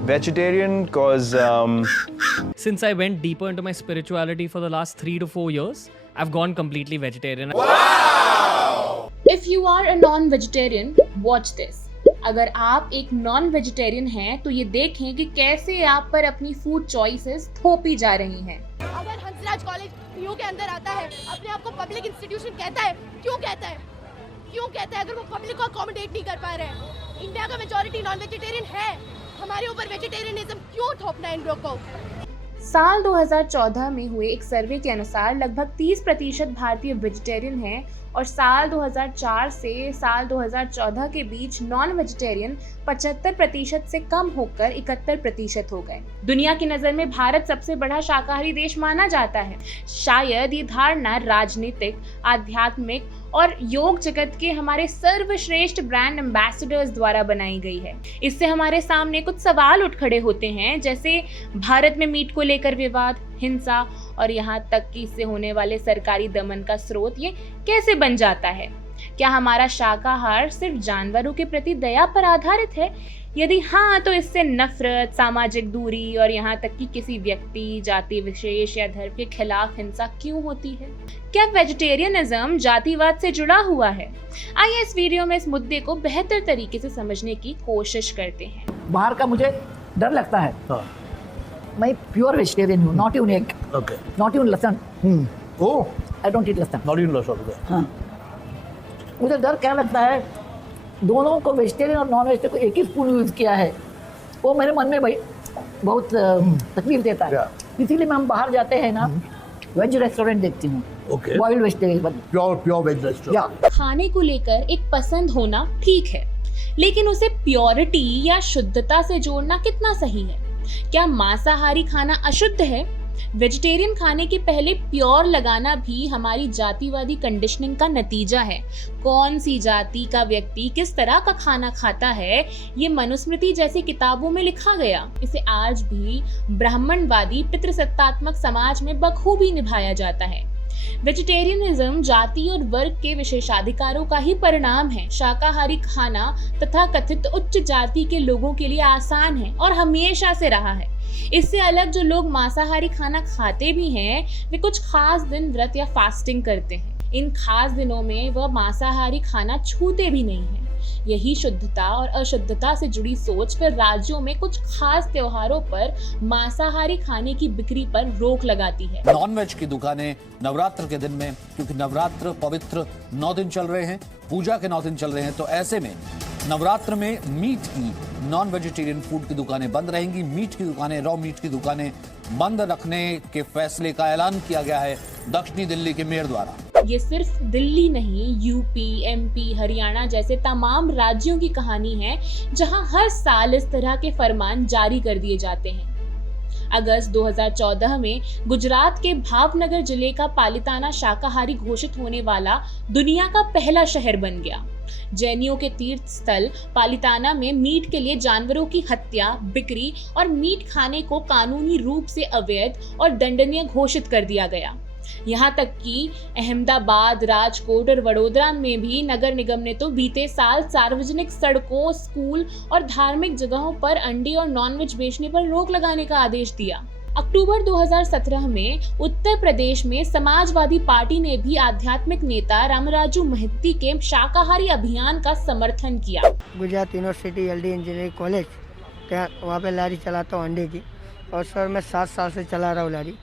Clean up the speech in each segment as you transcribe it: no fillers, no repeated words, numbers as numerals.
Vegetarian cause Since I went deeper into my spirituality for the last 3 to 4 years, I've gone completely vegetarian. If you are a non-vegetarian, watch this. अगर आप एक non vegetarian हैं तो ये देखें कि कैसे आप पर अपनी फूड चॉइसेस थोपी जा रही हैं। अगर हंसराज कॉलेज पीयू के अंदर आता है, अपने आप को पब्लिक इंस्टीट्यूशन कहता है, क्यों कहता है? क्यों कहता है अगर वो पब्लिक को अकोमोडेट नहीं कर पा रहे हैं? इंडिया का मेजॉरिटी नॉन वेजिटेरियन है, हमारे ऊपर वेजिटेरियनिज्म क्यों थोपना है इन लोगों को? साल 2014 में हुए एक सर्वे के अनुसार लगभग 30% भारतीय वेजिटेरियन हैं और साल 2004 से साल 2014 के बीच नॉन वेजिटेरियन 75% से कम होकर 71% हो गए। दुनिया की नज़र में भारत सबसे बड़ा शाकाहारी देश माना जाता है। शायद ये धारणा राजनीतिक, आध्यात्मिक और योग जगत के हमारे सर्वश्रेष्ठ ब्रांड एम्बेसडर्स द्वारा बनाई गई है। इससे हमारे सामने कुछ सवाल उठ खड़े होते हैं, जैसे भारत में मीट को लेकर विवाद, हिंसा और यहाँ तक कि इससे होने वाले सरकारी दमन का स्रोत ये कैसे बन जाता है? क्या हमारा शाकाहार सिर्फ जानवरों के प्रति दया पर आधारित है? यदि हाँ, तो इससे नफरत, सामाजिक दूरी और यहाँ तक कि किसी व्यक्ति, जाति विशेष या धर्म के खिलाफ हिंसा क्यों होती है? क्या वेजिटेरियनिज्म जातिवाद से जुड़ा हुआ है? आइए इस वीडियो में इस मुद्दे को बेहतर तरीके से समझने की कोशिश करते हैं। बाहर का मुझे डर लगता है। मैं प्योर वेजिटेरियन हूँ, not even egg, not even लहसुन। ओह, आई डोंट ईट लहसुन। नॉट इवन लहसुन। हाँ, मुझे डर क्या लगता है, दोनों को वेजिटेरियन और नॉन वेजिटेरियन को एक ही स्पून यूज़ किया है, वो मेरे मन में भाई बहुत तकलीफ देता है। इसीलिए मैं हम बाहर जाते हैं ना, वेज रेस्टोरेंट देखती हूँ, boiled vegetarian, pure veg restaurant. खाने को लेकर एक पसंद होना ठीक है, लेकिन उसे प्योरिटी या शुद्धता से जोड़ना कितना सही है? क्या मांसाहारी खाना अशुद्ध है? वेजिटेरियन खाने के पहले प्योर लगाना भी हमारी जातिवादी कंडीशनिंग का नतीजा है। कौन सी जाति का व्यक्ति किस तरह का खाना खाता है, ये मनुस्मृति जैसी किताबों में लिखा गया। इसे आज भी ब्राह्मणवादी पितृसत्तात्मक समाज में बखूबी निभाया जाता है। वेजिटेरियनिज्म जाति और वर्ग के विशेषाधिकारों का ही परिणाम है। शाकाहारी खाना तथा कथित उच्च जाति के लोगों के लिए आसान है और हमेशा से रहा है। इससे अलग जो लोग मांसाहारी खाना खाते भी हैं, वे कुछ खास दिन व्रत या फास्टिंग करते हैं। इन खास दिनों में वह मांसाहारी खाना छूते भी नहीं हैं। यही शुद्धता और अशुद्धता से जुड़ी सोच फिर राज्यों में कुछ खास त्योहारों पर मांसाहारी खाने की बिक्री पर रोक लगाती है। नॉनवेज की दुकानें नवरात्र के दिन में, क्योंकि नवरात्र पवित्र 9 दिन चल रहे हैं, पूजा के 9 दिन चल रहे हैं, तो ऐसे में नवरात्र में मीट की, नॉन वेजिटेरियन फूड की दुकानें बंद रहेंगी। मीट की दुकानें, रॉ मीट की दुकानें बंद रखने के फैसले का ऐलान किया गया है दक्षिणी दिल्ली के मेयर द्वारा। ये सिर्फ दिल्ली नहीं, यूपी, एमपी, हरियाणा जैसे तमाम राज्यों की कहानी है, जहां हर साल इस तरह के फरमान जारी कर दिए जाते हैं। अगस्त 2014 में गुजरात के भावनगर जिले का पालिताना शाकाहारी घोषित होने वाला दुनिया का पहला शहर बन गया। जैनियों के तीर्थ स्थल पालिताना में मीट के लिए जानवरों की हत्या, बिक्री और मीट खाने को कानूनी रूप से अवैध और दंडनीय घोषित कर दिया गया। यहाँ तक कि अहमदाबाद, राजकोट और वडोदरा में भी नगर निगम ने तो बीते साल सार्वजनिक सड़कों, स्कूल और धार्मिक जगहों पर अंडे और नॉनवेज बेचने पर रोक लगाने का आदेश दिया। अक्टूबर 2017 में उत्तर प्रदेश में समाजवादी पार्टी ने भी आध्यात्मिक नेता रामराजू महंती के शाकाहारी अभियान का समर्थन किया। Gujarat University LD engineering college, वहाँ पे लारी चलाता हूँ अंडे की, और सर मैं 7 साल से चला रहा हूँ लारी।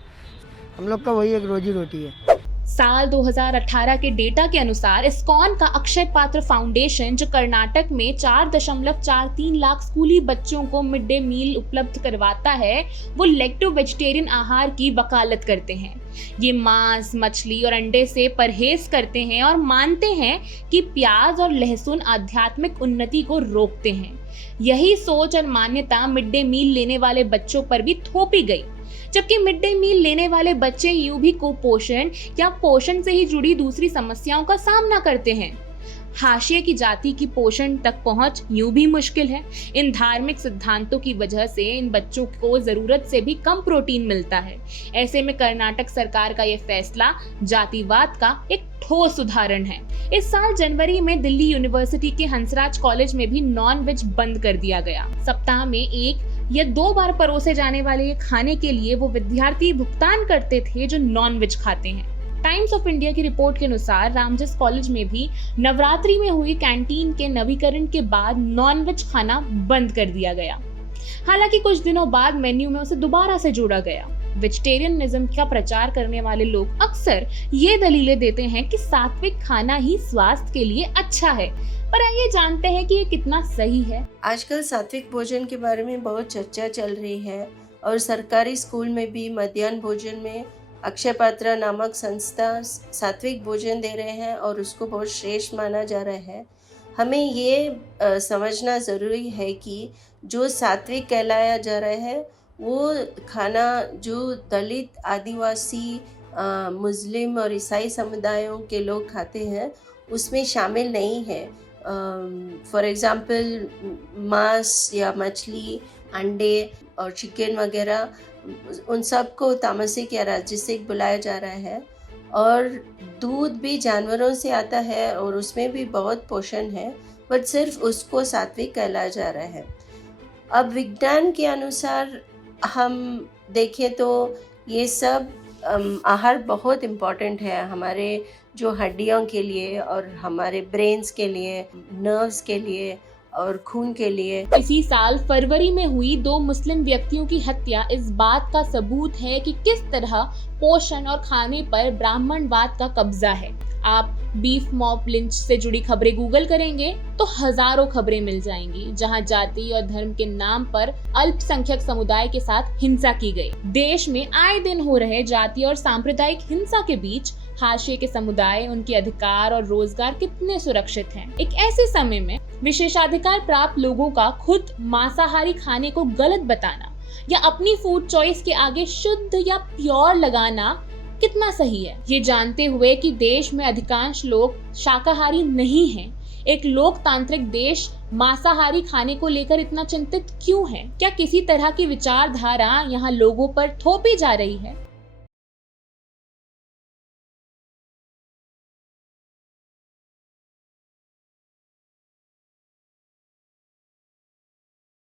हम लोग का वही एक रोजी रोटी है। साल 2018 के डेटा के अनुसार इस्कॉन का अक्षय पात्र फाउंडेशन, जो कर्नाटक में 4.43 लाख स्कूली बच्चों को मिड डे मील उपलब्ध करवाता है, वो लेक्टो वेजिटेरियन आहार की वकालत करते हैं। ये मांस, मछली और अंडे से परहेज करते हैं और मानते हैं कि प्याज और लहसुन आध्यात्मिक उन्नति को रोकते हैं। यही सोच और मान्यता मिड डे मील लेने वाले बच्चों पर भी थोपी गई, जबकि मिड डे मील लेने वाले बच्चे यूं भी कुपोषण या पोषण से ही जुड़ी दूसरी समस्याओं का सामना करते हैं। हाशिए की जाति की पोषण तक पहुंच यूं भी मुश्किल है। इन धार्मिक सिद्धांतों की वजह से इन बच्चों को जरूरत से भी कम प्रोटीन मिलता है। ऐसे में कर्नाटक सरकार का यह फैसला जातिवाद का एक ठोस उदाहरण है। इस साल जनवरी में दिल्ली यूनिवर्सिटी के हंसराज कॉलेज में भी नॉन वेज बंद कर दिया गया। सप्ताह में 1 या 2 बार परोसे जाने वाले खाने के लिए वो विद्यार्थी भुगतान करते थे जो नॉनवेज खाते हैं। टाइम्स ऑफ इंडिया की रिपोर्ट के अनुसार रामजस कॉलेज में भी नवरात्रि में हुई कैंटीन के नवीकरण के बाद नॉनवेज खाना बंद कर दिया गया। हालांकि कुछ दिनों बाद मेन्यू में उसे दोबारा से जोड़ा गया। वेजिटेरियनिज्म का प्रचार करने वाले लोग अक्सर ये दलीलें देते हैं कि सात्विक खाना ही स्वास्थ्य के लिए अच्छा है, पर आइए जानते हैं कि ये कितना सही है। आजकल सात्विक भोजन के बारे में बहुत चर्चा चल रही है और सरकारी स्कूल में भी मध्याह्न भोजन में अक्षय पात्रा नामक संस्था सात्विक भोजन दे रहे हैं और उसको बहुत श्रेष्ठ माना जा रहा है। हमें ये समझना ज़रूरी है कि जो सात्विक कहलाया जा रहा है वो खाना जो दलित, आदिवासी, मुस्लिम और ईसाई समुदायों के लोग खाते हैं उसमें शामिल नहीं है। फॉर एग्ज़ाम्पल मांस या मछली, अंडे और चिकन वगैरह, उन सबको तामसिक या राजसिक बुलाया जा रहा है। और दूध भी जानवरों से आता है और उसमें भी बहुत पोषण है, बट सिर्फ उसको सात्विक कहलाया जा रहा है। अब विज्ञान के अनुसार हम देखें तो ये सब आहार बहुत इम्पॉर्टेंट है हमारे जो हड्डियों के लिए और हमारे ब्रेन्स के लिए, नर्व्स के लिए और खून के लिए। इसी साल फरवरी में हुई 2 मुस्लिम व्यक्तियों की हत्या इस बात का सबूत है कि किस तरह पोषण और खाने पर ब्राह्मणवाद का कब्जा है। आप बीफ मॉब लिंच से जुड़ी खबरें गूगल करेंगे तो हजारों खबरें मिल जाएंगी जहां जाति और धर्म के नाम पर अल्पसंख्यक समुदाय के साथ हिंसा की गई। देश में आए दिन हो रहे जाति और सांप्रदायिक हिंसा के बीच हाशिए के समुदाय, उनके अधिकार और रोजगार कितने सुरक्षित हैं। एक ऐसे समय में विशेषाधिकार प्राप्त लोगों का खुद मांसाहारी खाने को गलत बताना या अपनी फूड चॉइस के आगे शुद्ध या प्योर लगाना कितना सही है। ये जानते हुए कि देश में अधिकांश लोग शाकाहारी नहीं हैं, एक लोकतांत्रिक देश मांसाहारी खाने को लेकर इतना चिंतित क्यों है? क्या किसी तरह की विचारधारा यहाँ लोगों पर थोपी जा रही है?